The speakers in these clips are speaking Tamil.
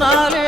சொன்னாலே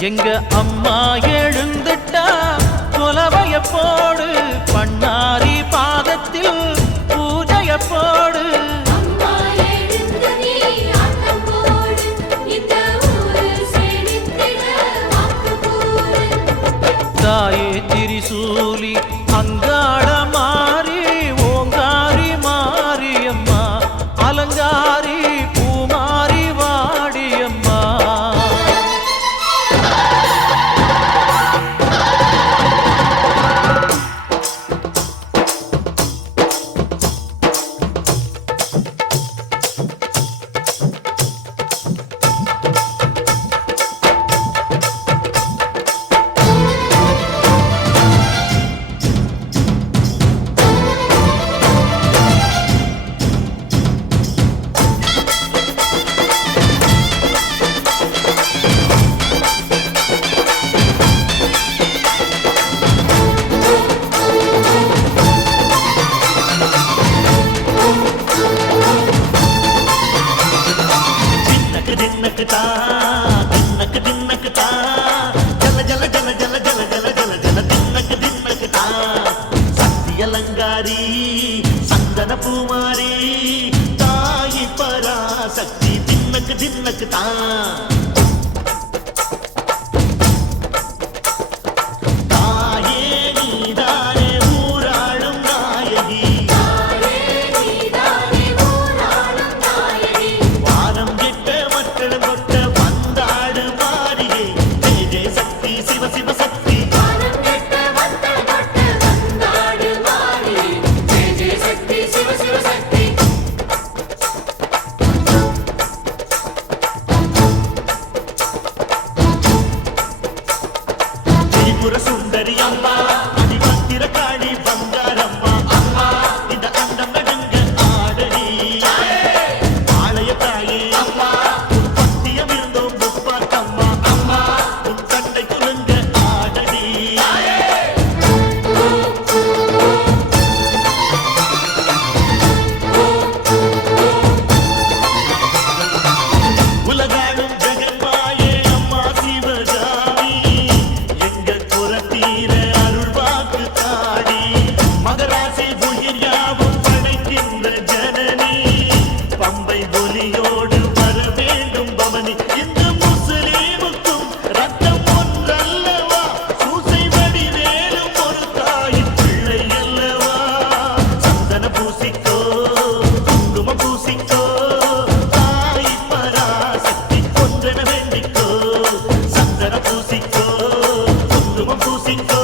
எங்க அம்மா எழுந்துட்டா குலவைய போடு பண்ணாரி సుందరి సందన పూమారి తాయి పరాశక్తి దిన్నకు దిన్నకు తా. Mexico.